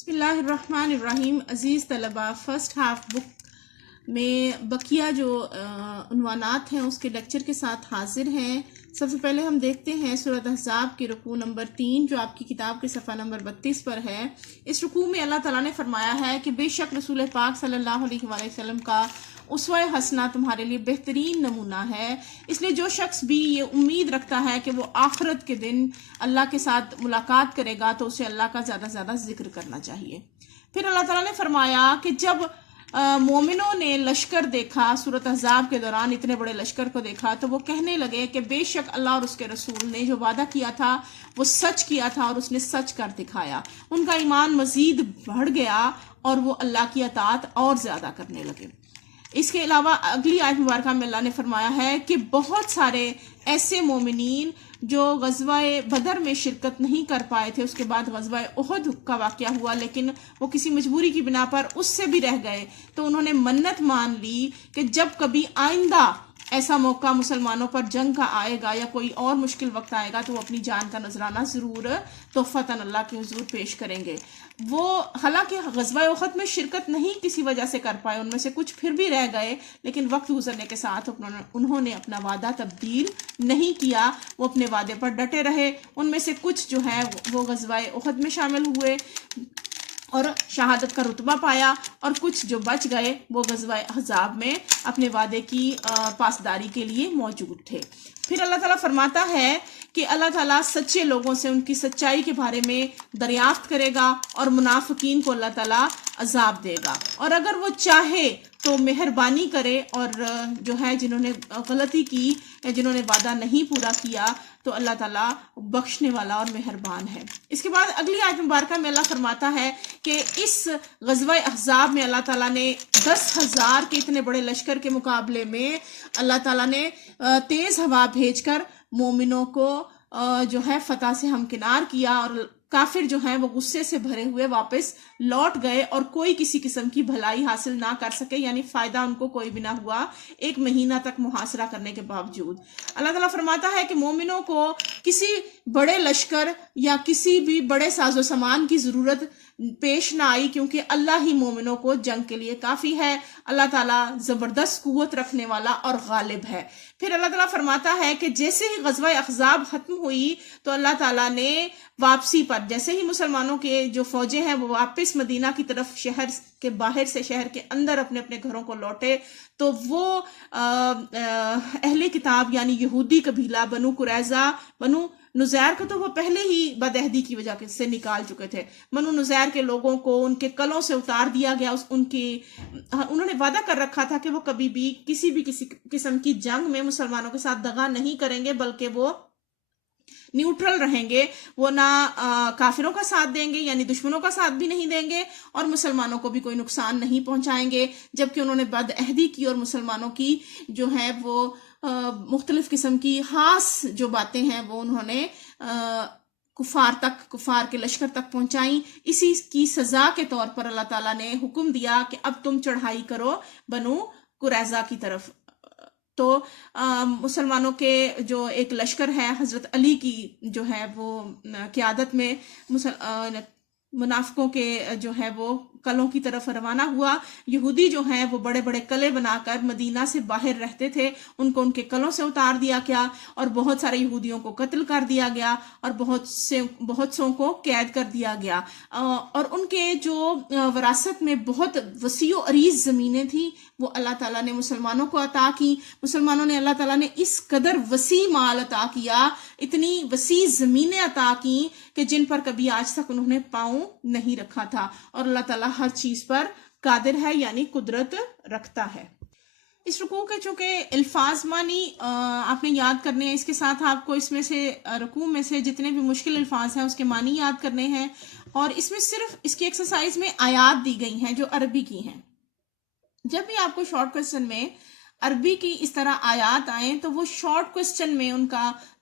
بسم اللہ الرحمن الرحیم. عزیز طلبہ، فرسٹ ہاف بک میں بقیہ جو عنوانات ہیں اس کے لیکچر کے ساتھ حاضر ہیں. سب سے پہلے ہم دیکھتے ہیں سورۃ احزاب کی رکوع نمبر 3 جو آپ کی کتاب کے صفحہ نمبر 32 پر ہے. اس رکوع میں اللہ تعالیٰ نے فرمایا ہے کہ بے شک رسول پاک صلی اللہ علیہ وآلہ وسلم کا اسوہ حسنہ تمہارے لیے بہترین نمونہ ہے. اس لیے جو شخص بھی یہ امید رکھتا ہے کہ وہ آخرت کے دن اللہ کے ساتھ ملاقات کرے گا تو اسے اللہ کا زیادہ سے زیادہ ذکر کرنا چاہیے. پھر اللہ تعالیٰ نے فرمایا کہ جب مومنوں نے لشکر دیکھا، سورۃ احزاب کے دوران اتنے بڑے لشکر کو دیکھا تو وہ کہنے لگے کہ بے شک اللہ اور اس کے رسول نے جو وعدہ کیا تھا وہ سچ کیا تھا اور اس نے سچ کر دکھایا. ان کا ایمان مزید بڑھ گیا اور وہ اللہ کی اطاعت اور زیادہ کرنے لگے. اس کے علاوہ اگلی آیت مبارکہ میں اللہ نے فرمایا ہے کہ بہت سارے ایسے مومنین جو غزوہ بدر میں شرکت نہیں کر پائے تھے، اس کے بعد غزوہ احد کا واقعہ ہوا لیکن وہ کسی مجبوری کی بنا پر اس سے بھی رہ گئے، تو انہوں نے منت مان لی کہ جب کبھی آئندہ ایسا موقع مسلمانوں پر جنگ کا آئے گا یا کوئی اور مشکل وقت آئے گا تو وہ اپنی جان کا نذرانہ ضرور تحفتاً اللہ کے حضور پیش کریں گے. وہ حالانکہ غزوہ احد میں شرکت نہیں کسی وجہ سے کر پائے، ان میں سے کچھ پھر بھی رہ گئے، لیکن وقت گزرنے کے ساتھ انہوں نے اپنا وعدہ تبدیل نہیں کیا، وہ اپنے وعدے پر ڈٹے رہے. ان میں سے کچھ جو ہیں وہ غزوہ احد میں شامل ہوئے اور شہادت کا رتبہ پایا، اور کچھ جو بچ گئے وہ غزوہ احزاب میں اپنے وعدے کی پاسداری کے لیے موجود تھے. پھر اللہ تعالیٰ فرماتا ہے کہ اللہ تعالیٰ سچے لوگوں سے ان کی سچائی کے بارے میں دریافت کرے گا اور منافقین کو اللہ تعالیٰ عذاب دے گا، اور اگر وہ چاہے تو مہربانی کرے، اور جو ہے جنہوں نے غلطی کی یا جنہوں نے وعدہ نہیں پورا کیا تو اللہ تعالیٰ بخشنے والا اور مہربان ہے. اس کے بعد اگلی آیت مبارکہ میں اللہ فرماتا ہے کہ اس غزوہ احزاب میں اللہ تعالیٰ نے 10,000 کے اتنے بڑے لشکر کے مقابلے میں اللہ تعالیٰ نے تیز ہوا بھیج کر مومنوں کو جو ہے فتح سے ہمکنار کیا، اور کافر جو ہیں وہ غصے سے بھرے ہوئے واپس لوٹ گئے اور کوئی کسی قسم کی بھلائی حاصل نہ کر سکے، یعنی فائدہ ان کو کوئی بھی نہ ہوا 1 مہینہ تک محاصرہ کرنے کے باوجود. اللہ تعالیٰ فرماتا ہے کہ مومنوں کو کسی بڑے لشکر یا کسی بھی بڑے ساز و سامان کی ضرورت پیش نہ آئی، کیونکہ اللہ ہی مومنوں کو جنگ کے لیے کافی ہے. اللہ تعالیٰ زبردست قوت رکھنے والا اور غالب ہے. پھر اللہ تعالیٰ فرماتا ہے کہ جیسے ہی غزوہ احزاب ختم ہوئی تو اللہ تعالیٰ نے واپسی پر جیسے ہی مسلمانوں کے جو فوجیں ہیں وہ واپس مدینہ کی طرف شہر کے باہر سے شہر کے اندر اپنے اپنے گھروں کو لوٹے، تو وہ اہل کتاب یعنی یہودی قبیلہ بنو قریظہ، بنو نزیر کو تو وہ پہلے ہی بدعہدی کی وجہ سے نکال چکے تھے. بنو نزیر کے لوگوں کو ان کے قلعوں سے اتار دیا گیا. انہوں نے وعدہ کر رکھا تھا کہ وہ کبھی بھی کسی قسم کی جنگ میں مسلمانوں کے ساتھ دغا نہیں کریں گے، بلکہ وہ نیوٹرل رہیں گے. وہ نہ کافروں کا ساتھ دیں گے یعنی دشمنوں کا ساتھ بھی نہیں دیں گے، اور مسلمانوں کو بھی کوئی نقصان نہیں پہنچائیں گے. جبکہ انہوں نے بدعہدی کی اور مسلمانوں کی جو ہے وہ مختلف قسم کی خاص جو باتیں ہیں وہ انہوں نے کفار کے لشکر تک پہنچائیں. اسی کی سزا کے طور پر اللہ تعالیٰ نے حکم دیا کہ اب تم چڑھائی کرو بنو قریظہ کی طرف. تو مسلمانوں کے جو ایک لشکر ہے حضرت علی کی جو ہے وہ قیادت میں منافقوں کے جو ہے وہ قلعوں کی طرف روانہ ہوا. یہودی جو ہیں وہ بڑے بڑے قلعے بنا کر مدینہ سے باہر رہتے تھے، ان کو ان کے قلعوں سے اتار دیا گیا اور بہت سارے یہودیوں کو قتل کر دیا گیا اور بہت سوں کو قید کر دیا گیا. اور ان کے جو وراثت میں بہت وسیع و عریض زمینیں تھیں وہ اللہ تعالیٰ نے مسلمانوں کو عطا کی. مسلمانوں نے اللہ تعالیٰ نے اس قدر وسیع مال عطا کیا، اتنی وسیع زمینیں عطا کی کہ جن پر کبھی آج تک انہوں نے پاؤں نہیں رکھا تھا. اور اللہ تعالیٰ ہر چیز پر قادر ہے یعنی قدرت رکھتا ہے. اس رکوع کے چونکہ الفاظ معنی آپ نے یاد کرنے ہیں، اس کے ساتھ آپ کو اس میں سے رکوع میں سے جتنے بھی مشکل الفاظ ہیں اس کے معنی یاد کرنے ہیں، اور اس میں صرف اس کی ایکسرسائز میں آیات دی گئی ہیں جو عربی کی ہیں. جب بھی آپ کو شارٹ کوسچن میں عربی کی اس طرح آیات آئیں تو وہ شارٹ کوسچن میں ان کا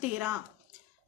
13,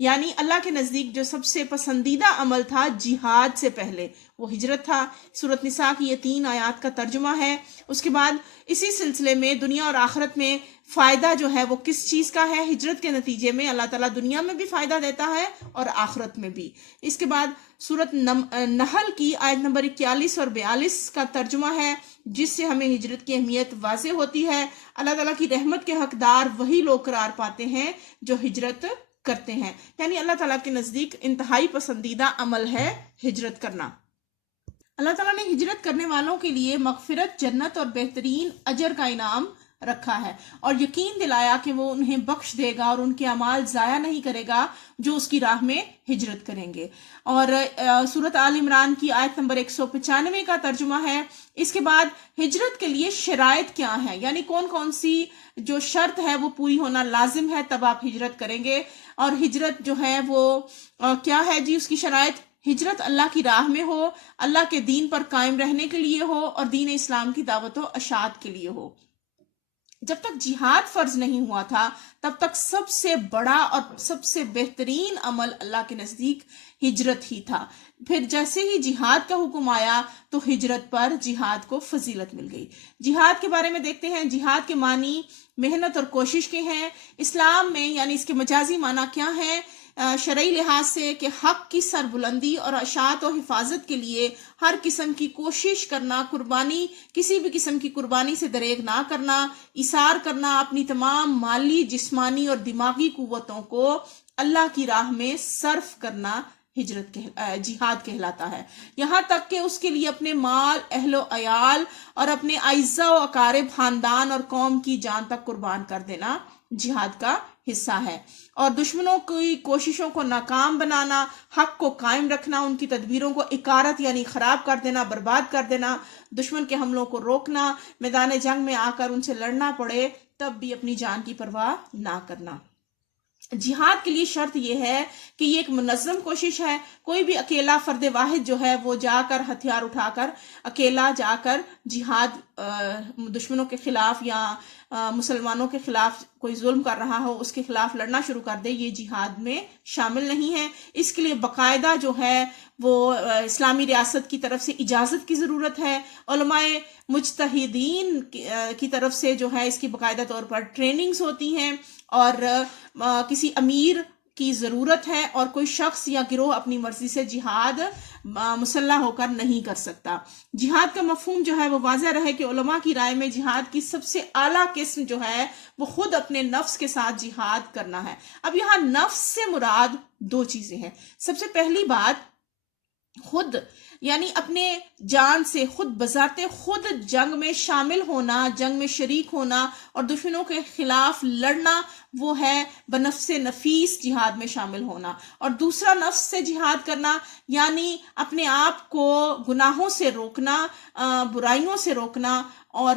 یعنی اللہ کے نزدیک جو سب سے پسندیدہ عمل تھا جہاد سے پہلے وہ ہجرت تھا۔ سورۃ نساء کی یہ 3 آیات کا ترجمہ ہے۔ اس کے بعد اسی سلسلے میں دنیا اور آخرت میں فائدہ جو ہے وہ کس چیز کا ہے؟ ہجرت کے نتیجے میں اللہ تعالیٰ دنیا میں بھی فائدہ دیتا ہے اور آخرت میں بھی۔ اس کے بعد سورۃ نحل کی آیت نمبر 41 اور 42 کا ترجمہ ہے، جس سے ہمیں ہجرت کی اہمیت واضح ہوتی ہے۔ اللہ تعالیٰ کی رحمت کے حقدار وہی لوگ قرار پاتے ہیں جو ہجرت کرتے ہیں، یعنی اللہ تعالیٰ کے نزدیک انتہائی پسندیدہ عمل ہے ہجرت کرنا۔ اللہ تعالیٰ نے ہجرت کرنے والوں کے لیے مغفرت، جنت اور بہترین اجر کا انعام رکھا ہے، اور یقین دلایا کہ وہ انہیں بخش دے گا اور ان کے اعمال ضائع نہیں کرے گا جو اس کی راہ میں ہجرت کریں گے۔ اور سورۃ آل عمران کی آیت نمبر 195 کا ترجمہ ہے۔ اس کے بعد ہجرت کے لیے شرائط کیا ہیں، یعنی کون کون سی جو شرط ہے وہ پوری ہونا لازم ہے تب آپ ہجرت کریں گے۔ اور ہجرت جو ہے وہ کیا ہے جی، اس کی شرائط: ہجرت اللہ کی راہ میں ہو، اللہ کے دین پر قائم رہنے کے لیے ہو اور دین اسلام کی دعوت و اشاعت کے لیے ہو۔ جب تک جہاد فرض نہیں ہوا تھا تب تک سب سے بڑا اور سب سے بہترین عمل اللہ کے نزدیک ہجرت ہی تھا۔ پھر جیسے ہی جہاد کا حکم آیا تو ہجرت پر جہاد کو فضیلت مل گئی۔ جہاد کے بارے میں دیکھتے ہیں۔ جہاد کے معنی محنت اور کوشش کے ہیں۔ اسلام میں یعنی اس کے مجازی معنی کیا ہیں؟ شرعی لحاظ سے کہ حق کی سربلندی اور اشاعت و حفاظت کے لیے ہر قسم کی کوشش کرنا، قربانی، کسی بھی قسم کی قربانی سے دریغ نہ کرنا، ایثار کرنا، اپنی تمام مالی، جسمانی اور دماغی قوتوں کو اللہ کی راہ میں صرف کرنا جہاد کہلاتا ہے۔ یہاں تک کہ اس کے لیے اپنے مال، اہل و عیال اور اپنے اعزاء و اقارب، خاندان اور قوم کی جان تک قربان کر دینا جہاد کا حصہ ہے۔ اور دشمنوں کی کوششوں کو ناکام بنانا، حق کو قائم رکھنا، ان کی تدبیروں کو اکارت یعنی خراب کر دینا، برباد کر دینا، دشمن کے حملوں کو روکنا، میدان جنگ میں آ کر ان سے لڑنا پڑے تب بھی اپنی جان کی پرواہ نہ کرنا۔ جہاد کے لیے شرط یہ ہے کہ یہ ایک منظم کوشش ہے۔ کوئی بھی اکیلا فرد واحد جو ہے وہ جا کر ہتھیار اٹھا کر اکیلا جا کر جہاد دشمنوں کے خلاف یا مسلمانوں کے خلاف کوئی ظلم کر رہا ہو اس کے خلاف لڑنا شروع کر دے، یہ جہاد میں شامل نہیں ہے۔ اس کے لیے باقاعدہ جو ہے وہ اسلامی ریاست کی طرف سے اجازت کی ضرورت ہے۔ علماء مجتہدین کی طرف سے جو ہے اس کی باقاعدہ طور پر ٹریننگز ہوتی ہیں، اور کسی امیر کی ضرورت ہے، اور کوئی شخص یا گروہ اپنی مرضی سے جہاد مسلح ہو کر نہیں کر سکتا۔ جہاد کا مفہوم جو ہے وہ واضح رہے کہ علماء کی رائے میں جہاد کی سب سے اعلیٰ قسم جو ہے وہ خود اپنے نفس کے ساتھ جہاد کرنا ہے۔ اب یہاں نفس سے مراد 2 چیزیں ہیں۔ سب سے پہلی بات خود، یعنی اپنے جان سے خود بذات خود جنگ میں شامل ہونا، جنگ میں شریک ہونا اور دشمنوں کے خلاف لڑنا، وہ ہے بنفس نفیس جہاد میں شامل ہونا۔ اور دوسرا نفس سے جہاد کرنا یعنی اپنے آپ کو گناہوں سے روکنا، برائیوں سے روکنا اور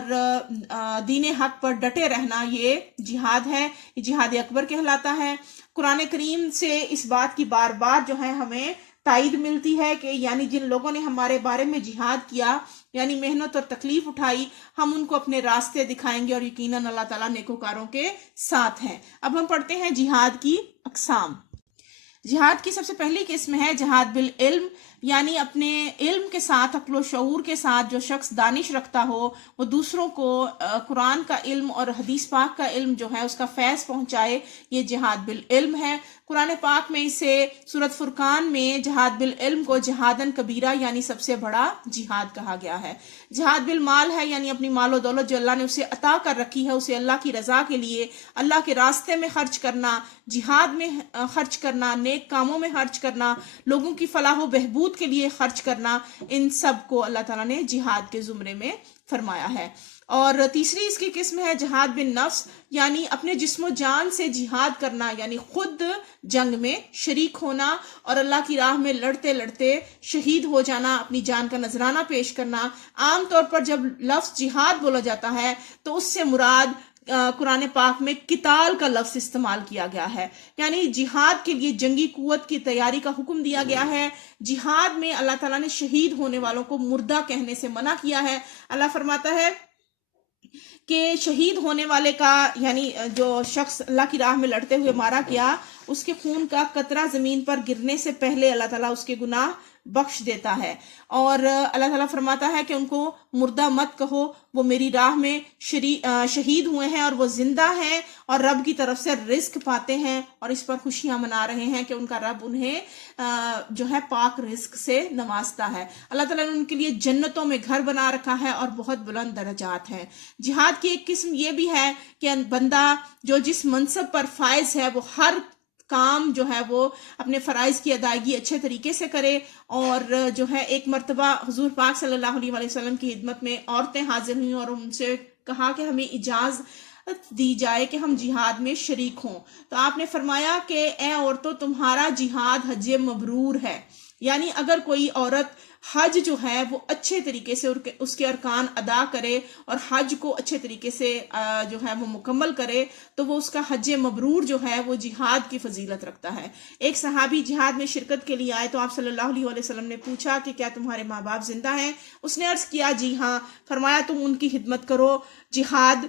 دین حق پر ڈٹے رہنا، یہ جہاد ہے، یہ جہاد اکبر کہلاتا ہے۔ قرآن کریم سے اس بات کی بار بار جو ہے ہمیں تائید ملتی ہے کہ یعنی جن لوگوں نے ہمارے بارے میں جہاد کیا، یعنی محنت اور تکلیف اٹھائی، ہم ان کو اپنے راستے دکھائیں گے اور یقیناً اللہ تعالیٰ نیکوکاروں کے ساتھ ہیں۔ اب ہم پڑھتے ہیں جہاد کی اقسام۔ جہاد کی سب سے پہلی قسم ہے جہاد بالعلم، یعنی اپنے علم کے ساتھ، عقل و شعور کے ساتھ جو شخص دانش رکھتا ہو وہ دوسروں کو قرآن کا علم اور حدیث پاک کا علم جو ہے اس کا فیض پہنچائے، یہ جہاد بالعلم ہے۔ قرآن پاک میں اسے سورۃ فرقان میں جہاد بالعلم کو جہادن کبیرہ یعنی سب سے بڑا جہاد کہا گیا ہے۔ جہاد بالمال ہے، یعنی اپنی مال و دولت جو اللہ نے اسے عطا کر رکھی ہے اسے اللہ کی رضا کے لیے اللہ کے راستے میں خرچ کرنا، جہاد میں خرچ کرنا، نیک کاموں میں خرچ کرنا، لوگوں کی فلاح و بہبود کے لیے خرچ کرنا، ان سب کو اللہ تعالیٰ نے جہاد کے زمرے میں فرمایا ہے۔ اور تیسری اس کی قسم ہے جہاد بن نفس، یعنی اپنے جسم و جان سے جہاد کرنا، یعنی خود جنگ میں شریک ہونا اور اللہ کی راہ میں لڑتے لڑتے شہید ہو جانا، اپنی جان کا نذرانہ پیش کرنا۔ عام طور پر جب لفظ جہاد بولا جاتا ہے تو اس سے مراد قرآن پاک میں قتال کا لفظ استعمال کیا گیا ہے، یعنی جہاد کے لیے جنگی قوت کی تیاری کا حکم دیا گیا ہے۔ جہاد میں اللہ تعالیٰ نے شہید ہونے والوں کو مردہ کہنے سے منع کیا ہے۔ اللہ فرماتا ہے کہ شہید ہونے والے کا، یعنی جو شخص اللہ کی راہ میں لڑتے ہوئے مارا گیا، اس کے خون کا قطرہ زمین پر گرنے سے پہلے اللہ تعالیٰ اس کے گناہ بخش دیتا ہے. اور اللہ تعالیٰ فرماتا ہے کہ ان کو مردہ مت کہو، وہ میری راہ میں شہید ہوئے ہیں اور وہ زندہ ہیں اور رب کی طرف سے رزق پاتے ہیں اور اس پر خوشیاں منا رہے ہیں کہ ان کا رب انہیں جو ہے پاک رزق سے نوازتا ہے. اللہ تعالیٰ نے ان کے لیے جنتوں میں گھر بنا رکھا ہے اور بہت بلند درجات ہیں. جہاد کی ایک قسم یہ بھی ہے کہ بندہ جو جس منصب پر فائز ہے وہ ہر کام جو ہے وہ اپنے فرائض کی ادائیگی اچھے طریقے سے کرے. اور جو ہے ایک مرتبہ حضور پاک صلی اللہ علیہ وسلم کی خدمت میں عورتیں حاضر ہوئیں اور ان سے کہا کہ ہمیں اجازت دی جائے کہ ہم جہاد میں شریک ہوں. تو آپ نے فرمایا کہ اے عورتوں، تمہارا جہاد حج مبرور ہے. یعنی اگر کوئی عورت حج جو ہے وہ اچھے طریقے سے اس کے ارکان ادا کرے اور حج کو اچھے طریقے سے جو ہے وہ مکمل کرے تو وہ اس کا حج مبرور جو ہے وہ جہاد کی فضیلت رکھتا ہے. ایک صحابی جہاد میں شرکت کے لیے آئے تو آپ صلی اللہ علیہ وسلم نے پوچھا کہ کیا تمہارے ماں باپ زندہ ہیں؟ اس نے عرض کیا جی ہاں. فرمایا تم ان کی خدمت کرو، جہاد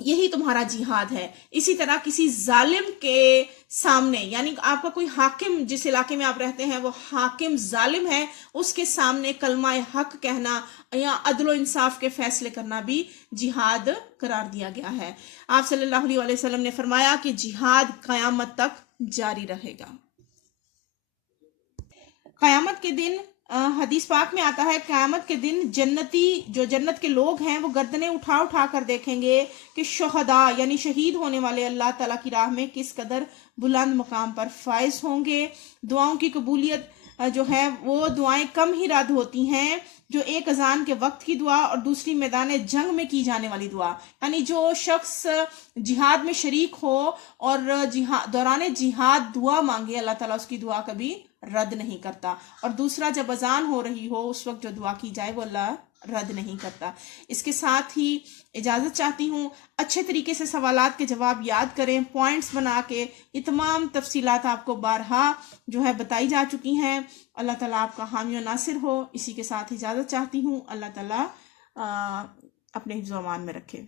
یہی تمہارا جہاد ہے. اسی طرح کسی ظالم کے سامنے، یعنی آپ کا کوئی حاکم جس علاقے میں آپ رہتے ہیں وہ حاکم ظالم ہے، اس کے سامنے کلمہ حق کہنا یا عدل و انصاف کے فیصلے کرنا بھی جہاد قرار دیا گیا ہے. آپ صلی اللہ علیہ وسلم نے فرمایا کہ جہاد قیامت تک جاری رہے گا. قیامت کے دن حدیث پاک میں آتا ہے قیامت کے دن جنتی جو جنت کے لوگ ہیں وہ گردنیں اٹھا اٹھا کر دیکھیں گے کہ شہداء یعنی شہید ہونے والے اللہ تعالیٰ کی راہ میں کس قدر بلند مقام پر فائز ہوں گے. دعاؤں کی قبولیت جو ہے وہ دعائیں کم ہی رد ہوتی ہیں، جو ایک اذان کے وقت کی دعا اور دوسری میدان جنگ میں کی جانے والی دعا. یعنی جو شخص جہاد میں شریک ہو اور دوران جہاد دعا مانگے، اللہ تعالیٰ اس کی دعا کبھی رد نہیں کرتا. اور دوسرا جب اذان ہو رہی ہو اس وقت جو دعا کی جائے وہ اللہ رد نہیں کرتا. اس کے ساتھ ہی اجازت چاہتی ہوں. اچھے طریقے سے سوالات کے جواب یاد کریں، پوائنٹس بنا کے. یہ تمام تفصیلات آپ کو بارہا جو ہے بتائی جا چکی ہیں. اللہ تعالیٰ آپ کا حامی و ناصر ہو. اسی کے ساتھ اجازت چاہتی ہوں. اللہ تعالیٰ اپنے حفظ و امان میں رکھے.